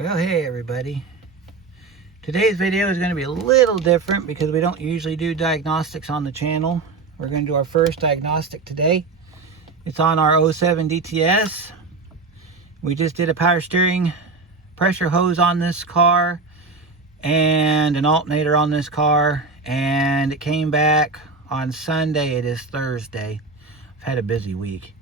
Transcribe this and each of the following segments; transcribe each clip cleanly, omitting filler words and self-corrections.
Well, hey everybody. Today's video is going to be a little different because we don't usually do diagnostics on the channel. We're going to do our first diagnostic today. It's on our 07 DTS. We just did a power steering pressure hose on this car and an alternator on this car, and it came back on Sunday. It is Thursday. I've had a busy week.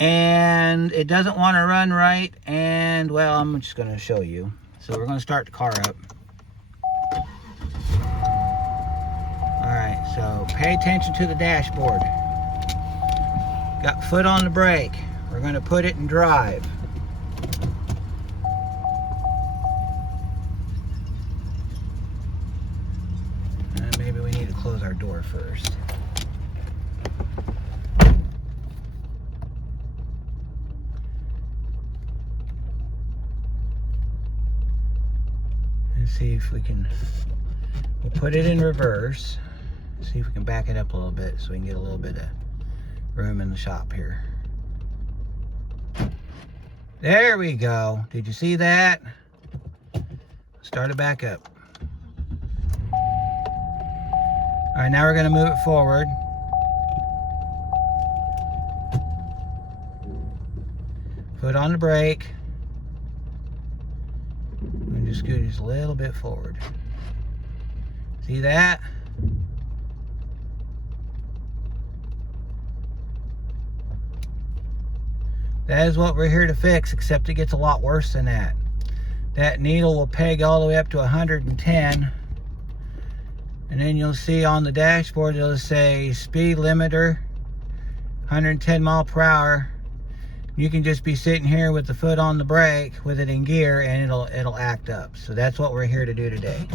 And it doesn't want to run right, and well, I'm just going to show you. So we're going to start the car up. Alright, so pay attention to the dashboard. Got foot on the brake. We're going to put it in drive. Maybe we need to close our door first. See if we can, we'll put it in reverse, see if we can back it up a little bit so we can get a little bit of room in the shop here. There we go. Did you see that? Start it back up. All right, now we're going to move it forward. Foot on the brake. Scoot just a little bit forward. See that? That is what we're here to fix, except it gets a lot worse than that. That needle will peg all the way up to 110, and then you'll see on the dashboard it'll say speed limiter 110 mile per hour. You can just be sitting here with the foot on the brake with it in gear and it'll act up. So that's what we're here to do today.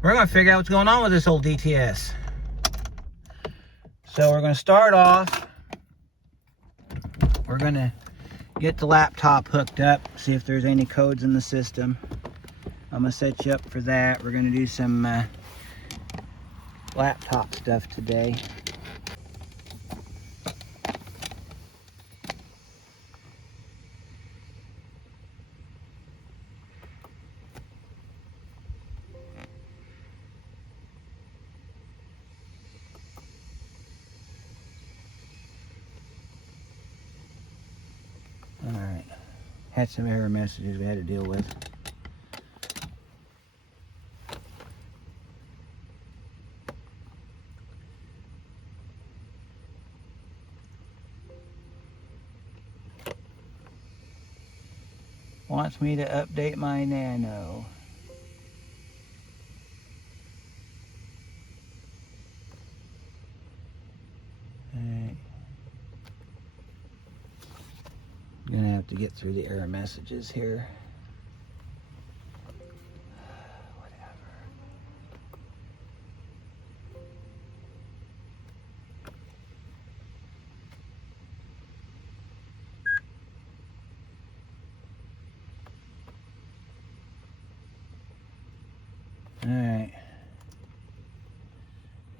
We're going to figure out what's going on with this old DTS. So we're going to start off. We're going to get the laptop hooked up, see if there's any codes in the system. I'm going to set you up for that. We're going to do some laptop stuff today. Alright, had some error messages we had to deal with. Wants me to update my Nano. Alright. I'm gonna have to get through the error messages here. Whatever. Alright.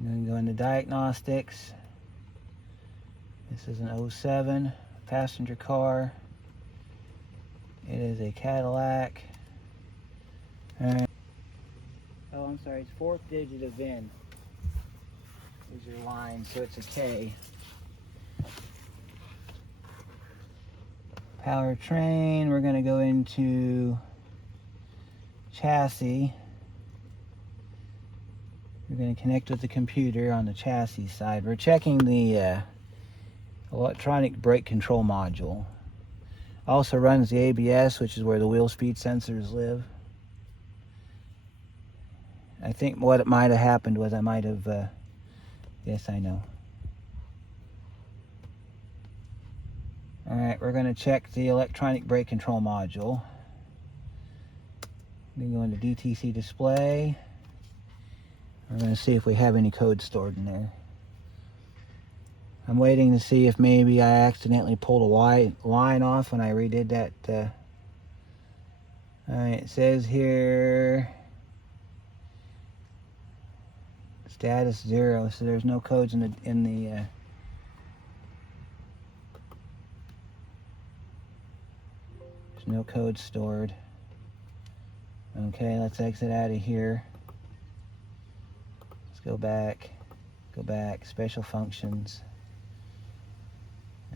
I'm gonna go into diagnostics. This is an 07 passenger car. It is a Cadillac. Alright. Oh, I'm sorry, it's fourth digit of VIN is your line, so it's a K. Powertrain, we're going to go into chassis. We're going to connect with the computer on the chassis side. We're checking the electronic brake control module. Also runs the ABS, which is where the wheel speed sensors live. I think what it might have happened was I might have, yes, I know. Alright, we're going to check the electronic brake control module. Then go into DTC display. We're going to see if we have any code stored in there. I'm waiting to see if maybe I accidentally pulled a line off when I redid that. Alright, it says here status 0, so there's no codes in the there's no code stored. Okay, let's exit out of here. Let's go back, special functions.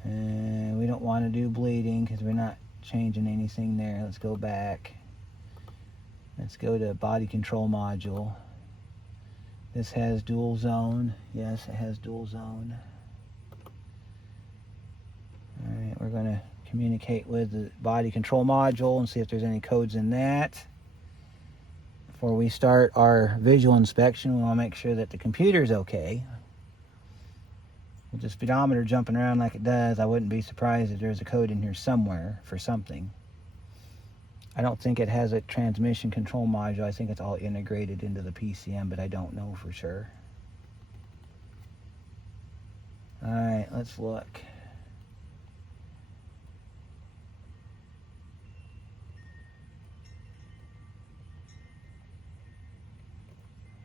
And we don't want to do bleeding because we're not changing anything there. Let's go back. Let's go to body control module. This has dual zone. Yes, it has dual zone. Alright, we're going to communicate with the body control module and see if there's any codes in that. Before we start our visual inspection, we want to make sure that the computer's okay. With the speedometer jumping around like it does, I wouldn't be surprised if there's a code in here somewhere for something. I don't think it has a transmission control module. I think it's all integrated into the PCM, but I don't know for sure. Alright, let's look.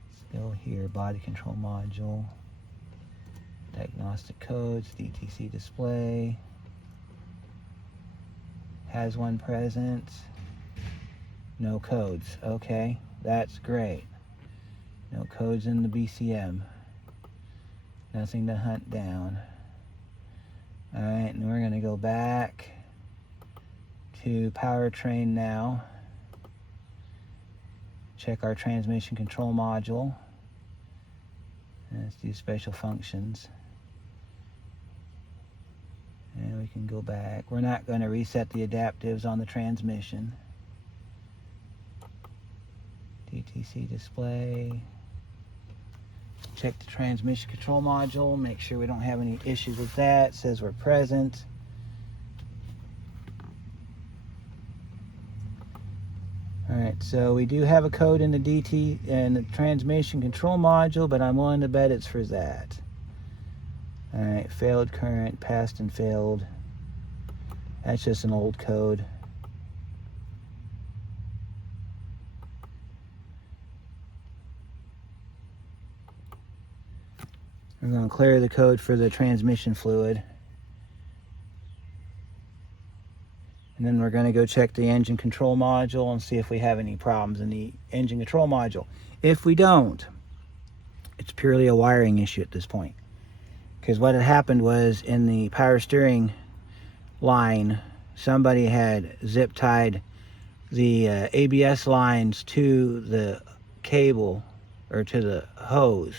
Let's go here, body control module. Diagnostic codes, DTC display. Has one present. No codes. Okay, that's great. No codes in the BCM. Nothing to hunt down. Alright, and we're going to go back to powertrain now. Check our transmission control module. And let's do special functions. And we can go back. We're not going to reset the adaptives on the transmission. DTC display. Check the transmission control module. Make sure we don't have any issues with that. It says we're present. Alright, so we do have a code in the DT and the transmission control module, but I'm willing to bet it's for that. Alright, failed current, passed and failed. That's just an old code. We're going to clear the code for the transmission fluid. And then we're going to go check the engine control module and see if we have any problems in the engine control module. If we don't, it's purely a wiring issue at this point. Because what had happened was in the power steering line, somebody had zip tied the ABS lines to the cable or to the hose.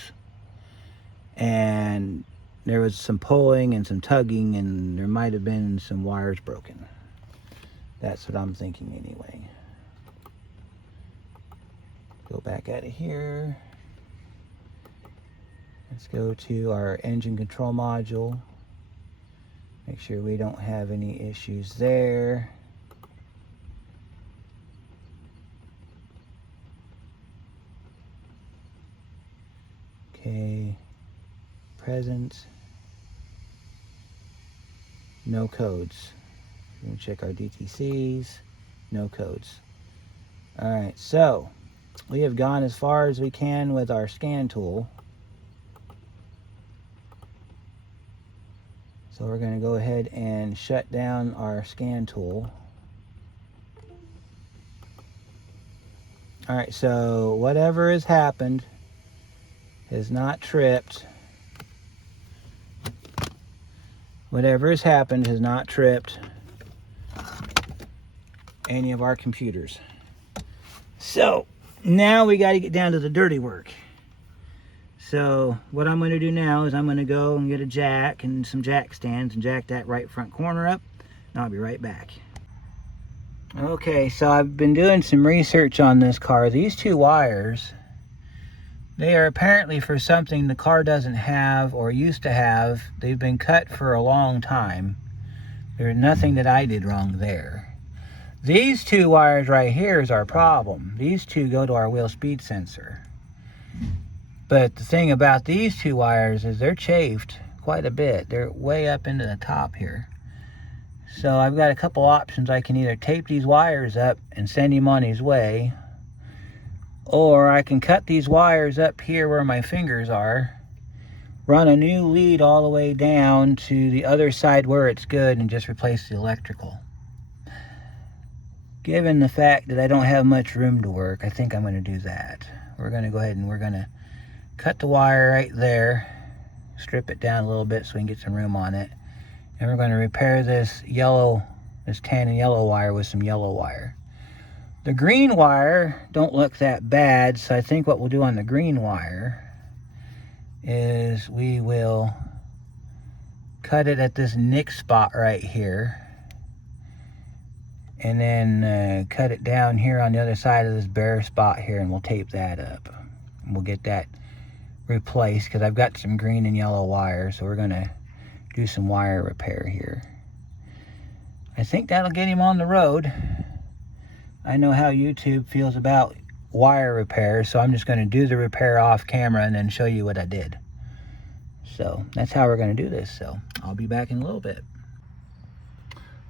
And there was some pulling and some tugging, and there might have been some wires broken. That's what I'm thinking anyway. Go back out of here. Let's go to our engine control module. Make sure we don't have any issues there. Okay, present. No codes. We're going to check our DTCs. No codes. Alright, so we have gone as far as we can with our scan tool. So we're going to go ahead and shut down our scan tool. Alright, so whatever has happened has not tripped. Whatever has happened has not tripped any of our computers. So now we got to get down to the dirty work. So what I'm going to do now is I'm going to go and get a jack and some jack stands and jack that right front corner up, and I'll be right back. Okay, so I've been doing some research on this car. These two wires, they are apparently for something the car doesn't have or used to have. They've been cut for a long time. There's nothing that I did wrong there. These two wires right here is our problem. These two go to our wheel speed sensor. But the thing about these two wires is they're chafed quite a bit. They're way up into the top here. So I've got a couple options. I can either tape these wires up and send him on his way, or I can cut these wires up here where my fingers are, run a new lead all the way down to the other side where it's good, and just replace the electrical. given the fact that I don't have much room to work, I think I'm going to do that. We're going to go ahead and we're going to cut the wire right there, strip it down a little bit so we can get some room on it. And we're going to repair this tan and yellow wire with some yellow wire. The green wire don't look that bad, so I think what we'll do on the green wire is we will cut it at this nick spot right here, and then cut it down here on the other side of this bare spot here, and we'll tape that up. And we'll get that replaced because I've got some green and yellow wire, so we're gonna do some wire repair here. I think that'll get him on the road. I know how YouTube feels about wire repair, so I'm just going to do the repair off camera and then show you what I did. So that's how we're going to do this. So I'll be back in a little bit.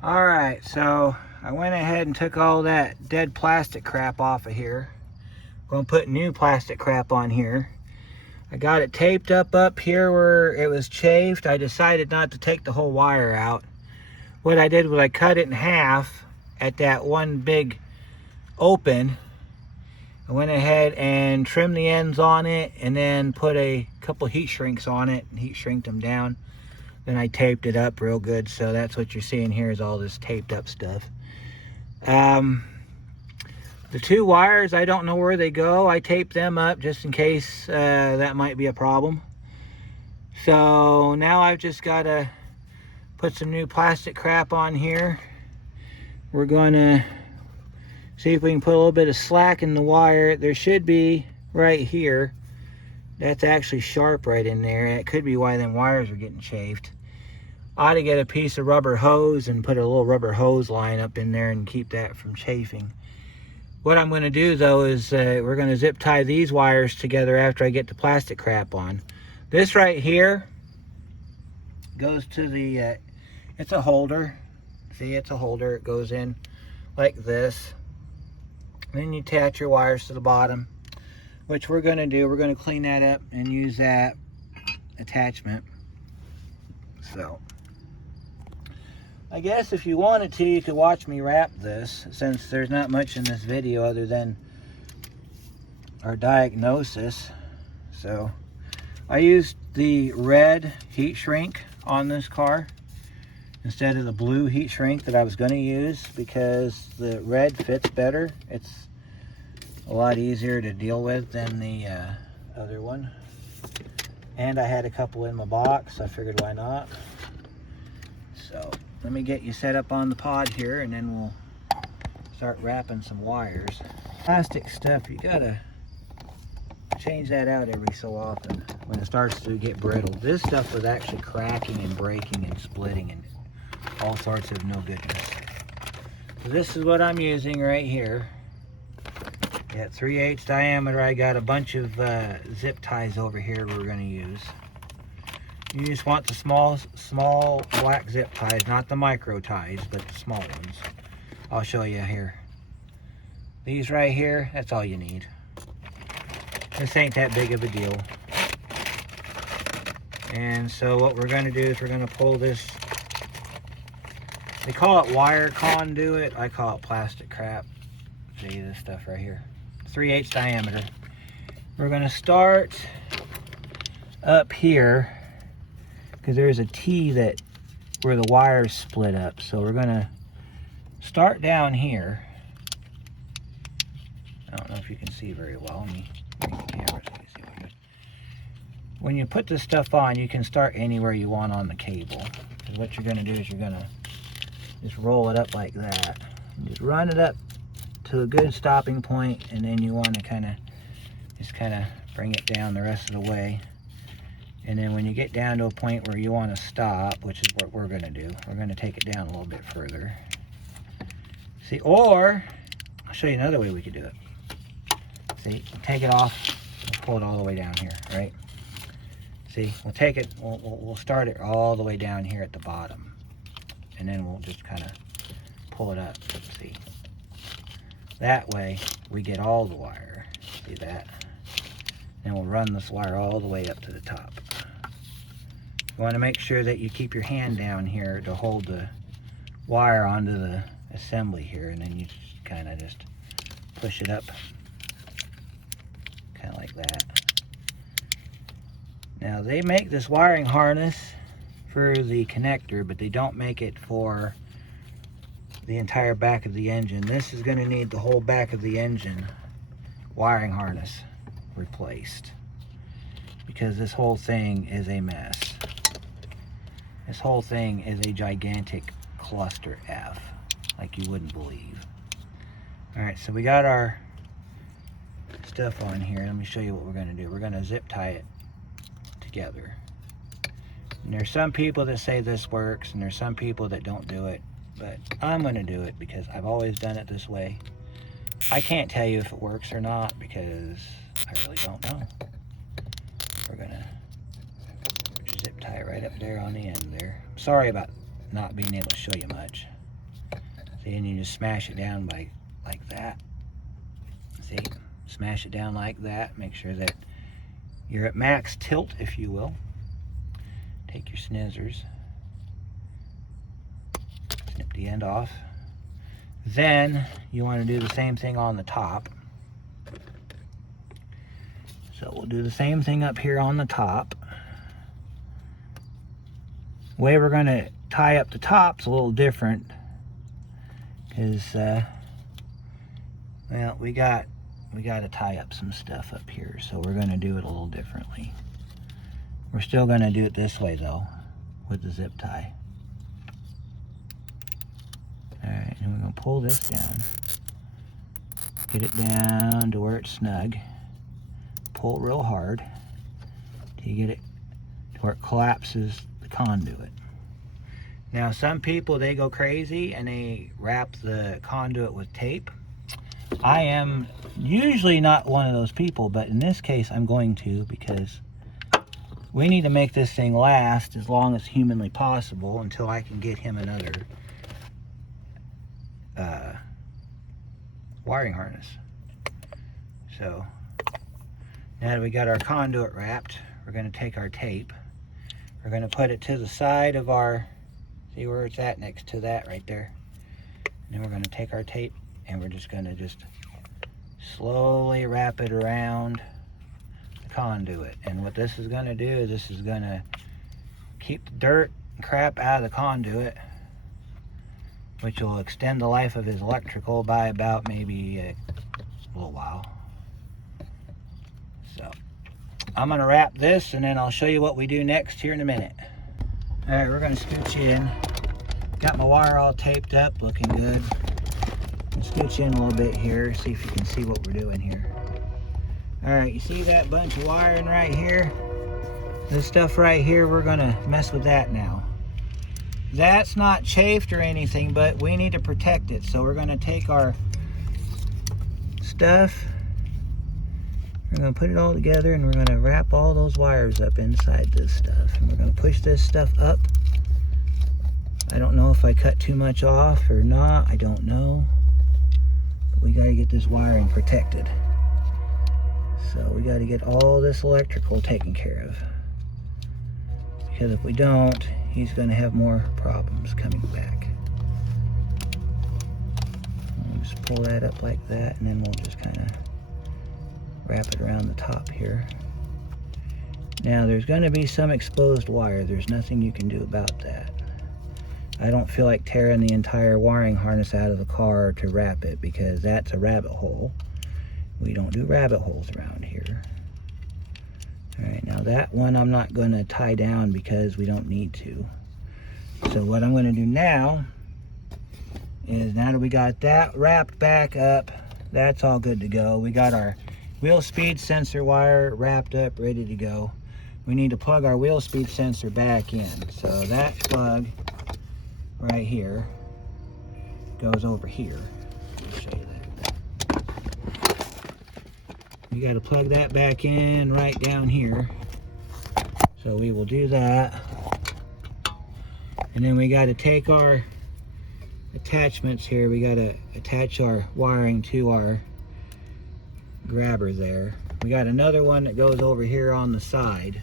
All right, so I went ahead and took all that dead plastic crap off of here. I'm going to put new plastic crap on here. I got it taped up here where it was chafed. I decided not to take the whole wire out. What I did was I cut it in half at that one big open. I went ahead and trimmed the ends on it and then put a couple heat shrinks on it and heat shrinked them down. Then I taped it up real good, so that's what you're seeing here is all this taped up stuff. The two wires, I don't know where they go. I taped them up just in case that might be a problem. So now I've just got to put some new plastic crap on here. We're going to see if we can put a little bit of slack in the wire. There should be right here. That's actually sharp right in there. That could be why them wires are getting chafed. I ought to get a piece of rubber hose and put a little rubber hose line up in there and keep that from chafing. What I'm going to do though is we're going to zip tie these wires together after I get the plastic crap on. This right here goes to the, it's a holder. See, it's a holder. It goes in like this. Then you attach your wires to the bottom, which we're going to do. We're going to clean that up and use that attachment. So I guess if you wanted to, you could watch me wrap this, since there's not much in this video other than our diagnosis. So I used the red heat shrink on this car instead of the blue heat shrink that I was going to use, because the red fits better. It's a lot easier to deal with than the other one. And I had a couple in my box. I figured why not. So let me get you set up on the pod here, and then we'll start wrapping some wires. Plastic stuff, you gotta change that out every so often when it starts to get brittle. This stuff was actually cracking and breaking and splitting and all sorts of no goodness. So this is what I'm using right here. At 3/8 diameter, I got a bunch of zip ties over here we're going to use. You just want the small black zip ties, not the micro ties, but the small ones. I'll show you here. These right here, that's all you need. This ain't that big of a deal. And so what we're going to do is we're going to pull this. They call it wire conduit. I call it plastic crap. See this stuff right here. 3/8 diameter. We're going to start up here because there's a T that where the wires split up. So we're going to start down here. I don't know if you can see very well. Let me bring the camera so you see what it is. When you put this stuff on, you can start anywhere you want on the cable. Because what you're going to do is you're going to just roll it up like that. And just run it up to a good stopping point, and then you want to kind of bring it down the rest of the way. And then when you get down to a point where you want to stop, which is what we're going to do, we're going to take it down a little bit further. See, or I'll show you another way we could do it. See, take it off, we'll pull it all the way down here, right? See, we'll take it, we'll start it all the way down here at the bottom, and then we'll just kind of pull it up. See, that way we get all the wire. See that? And we'll run this wire all the way up to the top. You want to make sure that you keep your hand down here to hold the wire onto the assembly here, and then you just kind of just push it up, kind of like that. Now they make this wiring harness for the connector, but they don't make it for the entire back of the engine. This is going to need the whole back of the engine wiring harness replaced, because this whole thing is a mess. This whole thing is a gigantic cluster F, like you wouldn't believe. Alright, so we got our stuff on here. Let me show you what we're going to do. We're going to zip tie it together. And there's some people that say this works, and there's some people that don't do it, but I'm going to do it because I've always done it this way. I can't tell you if it works or not because I really don't know. We're going to zip tie it right up there on the end there. Sorry about not being able to show you much. See, and you just smash it down like that. See, smash it down like that. Make sure that you're at max tilt, if you will. Take your scissors, snip the end off. Then you want to do the same thing on the top. So we'll do the same thing up here on the top. The way we're going to tie up the top's a little different, because well, we got to tie up some stuff up here, so we're going to do it a little differently. We're still going to do it this way though, with the zip tie. Alright, and we're going to pull this down, get it down to where it's snug, pull real hard till you get it to where it collapses the conduit. Now some people, they go crazy and they wrap the conduit with tape. I am usually not one of those people, but in this case I'm going to, because we need to make this thing last as long as humanly possible until I can get him another wiring harness. So now that we got our conduit wrapped, we're going to take our tape, we're going to put it to the side of our, see where it's at, next to that right there, and then we're going to take our tape and we're just going to slowly wrap it around the conduit. And what this is going to do is this is going to keep the dirt and crap out of the conduit, which will extend the life of his electrical by about maybe a little while. So I'm going to wrap this and then I'll show you what we do next here in a minute. Alright, we're going to scooch in. Got my wire all taped up, looking good. Scooch in a little bit here, see if you can see what we're doing here. Alright, you see that bunch of wiring right here? This stuff right here, we're going to mess with that now. That's not chafed or anything, but we need to protect it. So we're going to take our stuff, we're going to put it all together, and we're going to wrap all those wires up inside this stuff. And we're going to push this stuff up. I don't know if I cut too much off or not, I don't know. But we got to get this wiring protected. So we got to get all this electrical taken care of. Because if we don't, he's going to have more problems coming back. We'll just pull that up like that, and then we'll just kind of wrap it around the top here. Now there's going to be some exposed wire. There's nothing you can do about that. I don't feel like tearing the entire wiring harness out of the car to wrap it, because that's a rabbit hole. We don't do rabbit holes around here. Alright, now that one I'm not going to tie down because we don't need to. So what I'm going to do now is, now that we got that wrapped back up, that's all good to go. We got our wheel speed sensor wire wrapped up, ready to go. We need to plug our wheel speed sensor back in. So that plug right here goes over here. Let me show you that. You got to plug that back in right down here. So we will do that. And then we got to take our attachments here. We got to attach our wiring to our grabber there. We got another one that goes over here on the side.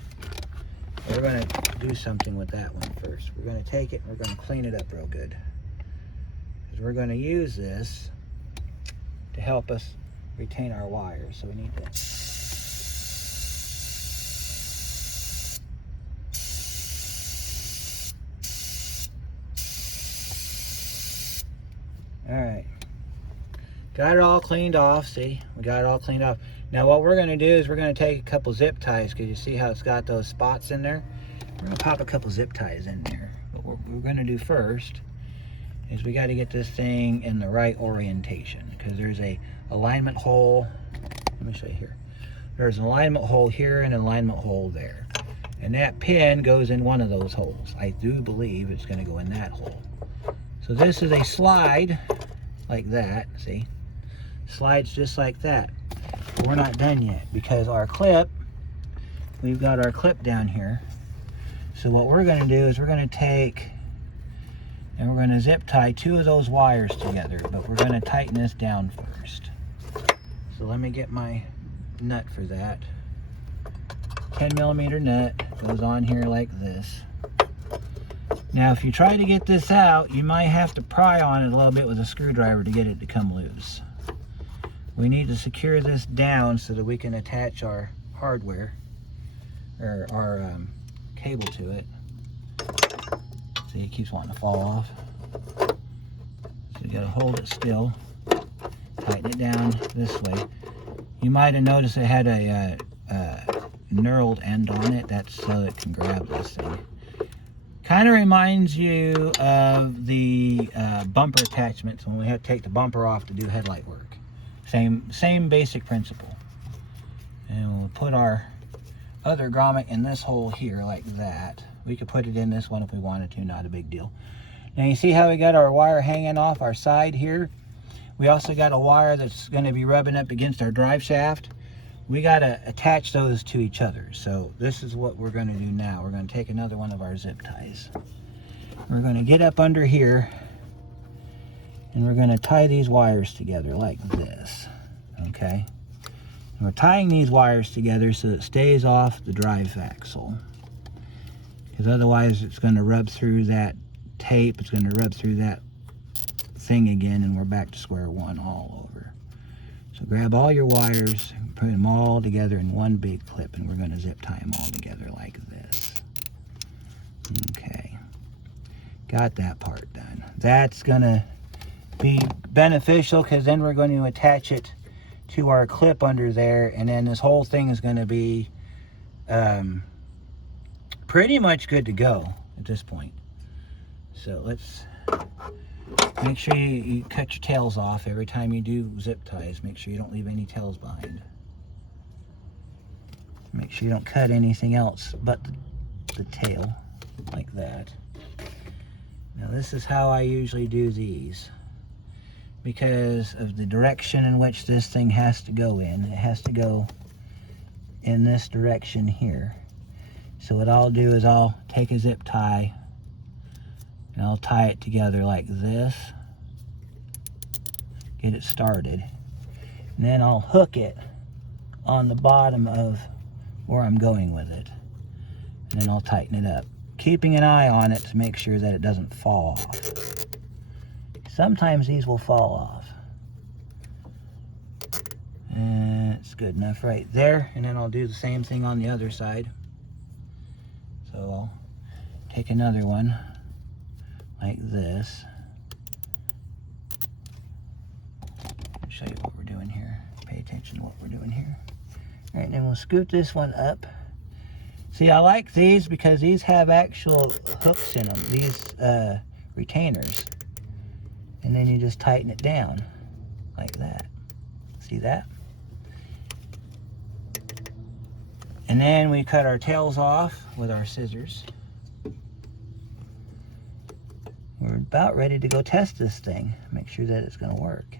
We're going to do something with that one first. We're going to take it and we're going to clean it up real good. Because we're going to use this to help us retain our wires. So we need to Alright, got it all cleaned off. See, we got it all cleaned off. Now what we're going to do is we're going to take a couple zip ties, because you see how it's got those spots in there. We're going to pop a couple zip ties in there. But what we're going to do first is we got to get this thing in the right orientation, because there's a alignment hole. Let me show you here. There's an alignment hole here and an alignment hole there, and that pin goes in one of those holes. I do believe it's going to go in that hole. So this is a slide like that. See, slides just like that. But we're not done yet, because our clip, we've got our clip down here. So what we're going to do is we're going to take and we're going to zip tie 2 of those wires together, but we're going to tighten this down first. So let me get my nut for that. 10mm nut goes on here like this. Now if you try to get this out, you might have to pry on it a little bit with a screwdriver to get it to come loose. We need to secure this down so that we can attach our hardware, or our cable to it. See, it keeps wanting to fall off. So you gotta hold it still, tighten it down this way. You might have noticed it had a knurled end on it. That's so it can grab this thing. Kind of reminds you of the bumper attachments when we had to take the bumper off to do headlight work. Same basic principle. And we'll put our other grommet in this hole here like that. We could put it in this one if we wanted to, not a big deal. Now you see how we got our wire hanging off our side here? We also got a wire that's going to be rubbing up against our drive shaft. We got to attach those to each other. So this is what we're going to do now. We're going to take another one of our zip ties. We're going to get up under here, and we're going to tie these wires together like this. Okay? And we're tying these wires together so it stays off the drive axle, because otherwise it's going to rub through that tape. It's going to rub through that thing again, and we're back to square one all over. So grab all your wires, put them all together in one big clip, and we're going to zip tie them all together like this. Okay, got that part done. That's going to be beneficial, because then we're going to attach it to our clip under there, and then this whole thing is going to be pretty much good to go at this point. So let's make sure you cut your tails off every time you do zip ties. Make sure you don't leave any tails behind. Make sure you don't cut anything else but the tail, like that. Now this is how I usually do these, because of the direction in which this thing has to go in. It has to go in this direction here. So what I'll do is I'll take a zip tie and I'll tie it together like this, get it started, and then I'll hook it on the bottom of where I'm going with it, and then I'll tighten it up, keeping an eye on it to make sure that it doesn't fall off. Sometimes these will fall off. And it's good enough right there, and then I'll do the same thing on the other side. So I'll take another one like this. I'll show you what we're doing here. Pay attention to what we're doing here. All right, and then we'll scoot this one up. See, I like these because these have actual hooks in them, these retainers. And then you just tighten it down like that. See that? And then we cut our tails off with our scissors. We're about ready to go test this thing, make sure that it's going to work.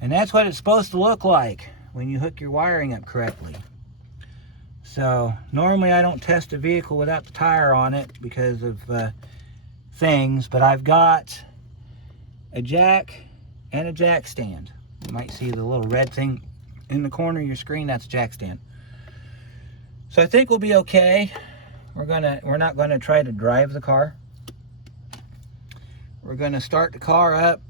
And that's what it's supposed to look like when you hook your wiring up correctly. So normally I don't test a vehicle without the tire on it because of things, but I've got a jack and a jack stand. You might see the little red thing in the corner of your screen. That's a jack stand. So I think we'll be okay. We're not gonna try to drive the car. we're going to start the car up,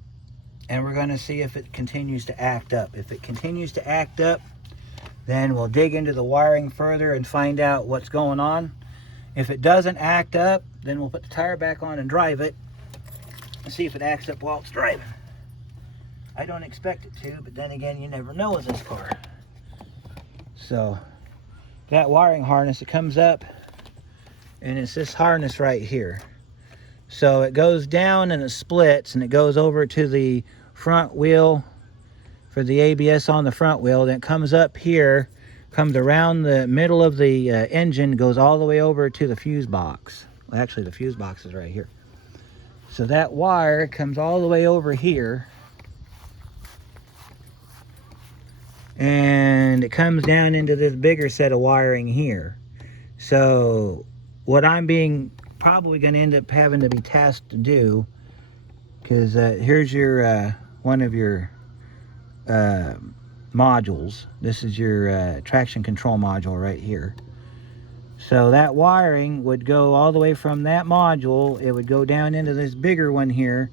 and we're going to see if it continues to act up. If it continues to act up, then we'll dig into the wiring further and find out what's going on. If it doesn't act up, then we'll put the tire back on and drive it and see if it acts up while it's driving. I don't expect it to, but then again, you never know with this car. So that wiring harness, it comes up, and it's this harness right here. So it goes down and it splits, and it goes over to the front wheel for the ABS on the front wheel. Then it comes up here, comes around the middle of the engine, goes all the way over to the fuse box. Well, actually, the fuse box is right here. So that wire comes all the way over here, and it comes down into this bigger set of wiring here. So what I'm probably going to end up having to be tasked to do, because here's your one of your modules. This is your traction control module right here. So that wiring would go all the way from that module. It would go down into this bigger one here,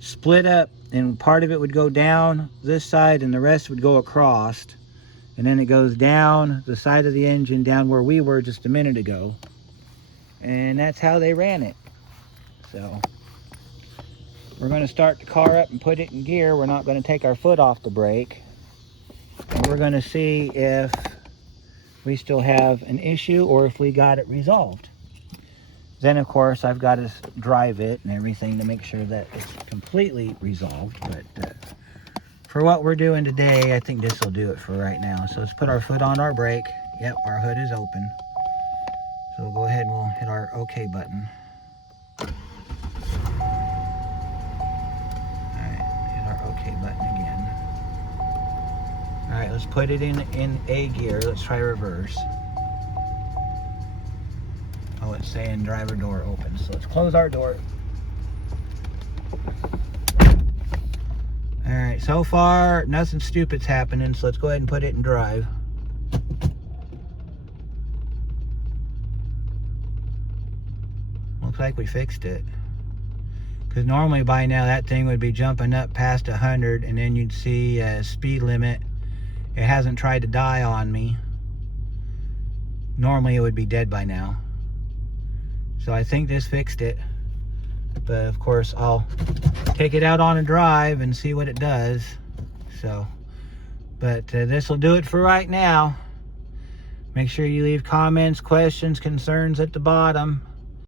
split up, and part of it would go down this side and the rest would go across, and then it goes down the side of the engine, down where we were just a minute ago. And that's how they ran it. So we're going to start the car up and put it in gear. We're not going to take our foot off the brake, and we're going to see if we still have an issue or if we got it resolved. Then of course I've got to drive it and everything to make sure that it's completely resolved. But for what we're doing today, I think this will do it for right now. So let's put our foot on our brake. Yep, our hood is open. So we'll go ahead and we'll hit our OK button. Alright, hit our OK button again. Alright, let's put it in A gear. Let's try reverse. Oh, it's saying driver door open. So let's close our door. Alright, so far nothing stupid's happening, so let's go ahead and put it in drive. Looks like we fixed it. Because normally by now that thing would be jumping up past 100, and then you'd see a speed limit. It hasn't tried to die on me. Normally it would be dead by now. So I think this fixed it. But of course I'll take it out on a drive and see what it does. So, but this will do it for right now. Make sure you leave comments, questions, concerns at the bottom.